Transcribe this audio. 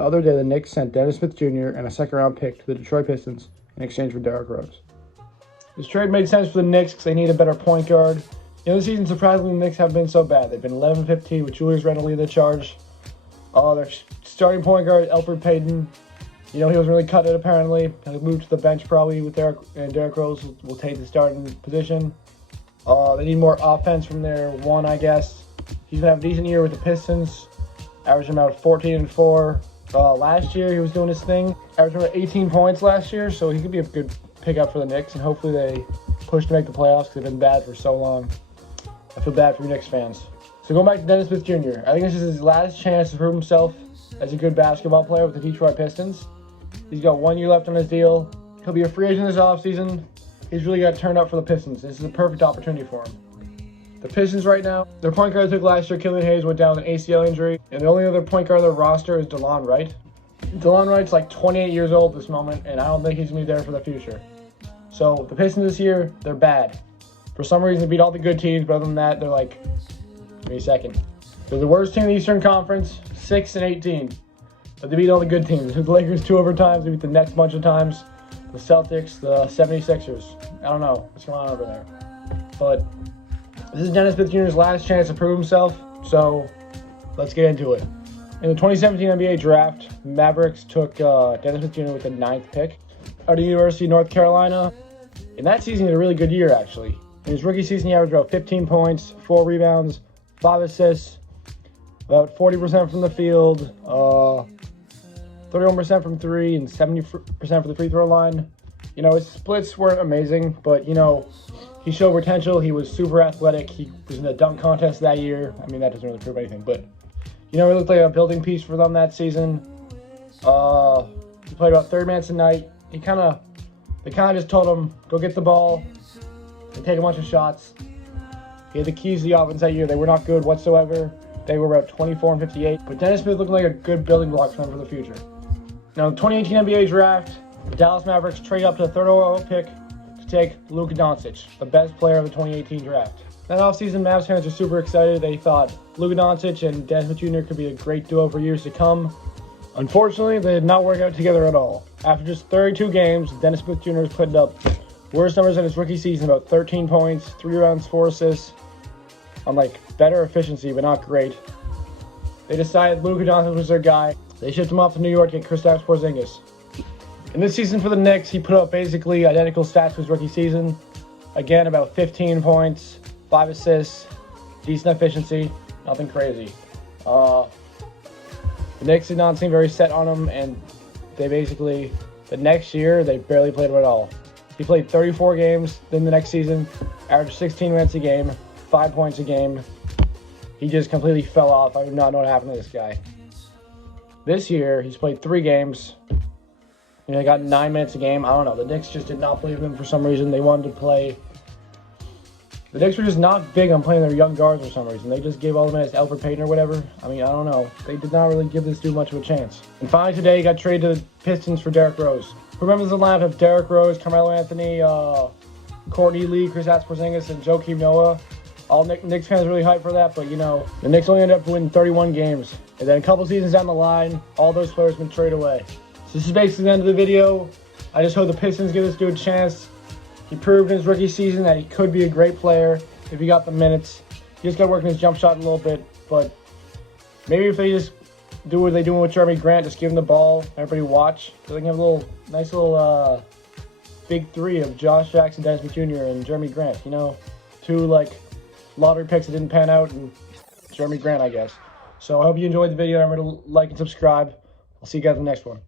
The other day, the Knicks sent Dennis Smith Jr. and a second-round pick to the Detroit Pistons in exchange for Derrick Rose. This trade made sense for the Knicks because they need a better point guard. This season, surprisingly, the Knicks haven't been so bad. They've been 11-15 with Julius Randle leading the charge. Their starting point guard, Elfrid Payton, he wasn't really cut it apparently. He'll move to the bench probably with Derrick Rose will take the starting position. They need more offense from their one, I guess. He's going to have a decent year with the Pistons, averaging about 14 and 4. Last year, he was doing his thing, averaging about 18 points last year, so he could be a good pickup for the Knicks, and hopefully they push to make the playoffs because they've been bad for so long. I feel bad for you Knicks fans. So going back to Dennis Smith Jr., I think this is his last chance to prove himself as a good basketball player with the Detroit Pistons. He's got 1 year left on his deal. He'll be a free agent this offseason. He's really got turned up for the Pistons. This is a perfect opportunity for him. The Pistons right now, their point guard took last year, Killian Hayes, went down with an ACL injury, and the only other point guard on their roster is DeLon Wright. DeLon Wright's like 28 years old at this moment, and I don't think he's going to be there for the future. So the Pistons this year, they're bad. For some reason, they beat all the good teams, but other than that, they're like, give me a second. They're the worst team in the Eastern Conference, 6-18. But they beat all the good teams. They beat the Lakers 2 overtimes, they beat the Nets a bunch of times, the Celtics, the 76ers. I don't know what's going on over there. But this is Dennis Smith Jr.'s last chance to prove himself, so let's get into it. In the 2017 NBA draft, Mavericks took Dennis Smith Jr. with the 9th pick out of the University of North Carolina. In that season, he had a really good year, actually. In his rookie season, he averaged about 15 points, 4 rebounds, 5 assists, about 40% from the field, 31% from 3, and 70% for the free throw line. His splits weren't amazing, but, he showed potential. He was super athletic. He was in the dunk contest that year. I mean, that doesn't really prove anything, but, he looked like a building piece for them that season. He played about 30 minutes a night. They kind of just told him, go get the ball and take a bunch of shots. He had the keys to the offense that year. They were not good whatsoever. They were about 24 and 58. But Dennis Smith looked like a good building block for them for the future. Now, in the 2018 NBA draft, the Dallas Mavericks trade up to the 3rd overall pick to take Luka Doncic, the best player of the 2018 draft. That offseason, Mavs fans were super excited. They thought Luka Doncic and Dennis Smith Jr. could be a great duo for years to come. Unfortunately, they did not work out together at all. After just 32 games, Dennis Smith Jr. was putting up worst numbers in his rookie season, about 13 points, 3 rebounds, 4 assists, on better efficiency, but not great. They decided Luka Doncic was their guy. They shipped him off to New York to get Kristaps Porzingis. In this season for the Knicks, he put up basically identical stats to his rookie season. Again, about 15 points, 5 assists, decent efficiency, nothing crazy. The Knicks did not seem very set on him, and the next year, they barely played him at all. He played 34 games, then the next season, averaged 16 minutes a game, 5 points a game. He just completely fell off. I do not know what happened to this guy. This year, he's played 3 games. He got 9 minutes a game. I don't know. The Knicks just did not believe him for some reason. They wanted to play. The Knicks were just not big on playing their young guards for some reason. They just gave all the minutes to Elfrid Payton or whatever. I mean, I don't know. They did not really give this dude much of a chance. And finally today, he got traded to the Pistons for Derrick Rose. Who remembers the lineup of Derrick Rose, Carmelo Anthony, Courtney Lee, Kristaps Porzingis, and Joakim Noah? All Knicks fans are really hyped for that, but the Knicks only ended up winning 31 games. And then a couple seasons down the line, all those players have been traded away. So this is basically the end of the video. I just hope the Pistons give this dude a chance. He proved in his rookie season that he could be a great player if he got the minutes. He just got to work on his jump shot a little bit, but maybe if they just do what they're doing with Jeremy Grant, just give him the ball, everybody watch. So they can have a nice little big three of Josh Jackson, Dennis Smith Jr., and Jeremy Grant. 2 lottery picks that didn't pan out, and Jeremy Grant, I guess. So I hope you enjoyed the video. Remember to like and subscribe. I'll see you guys in the next one.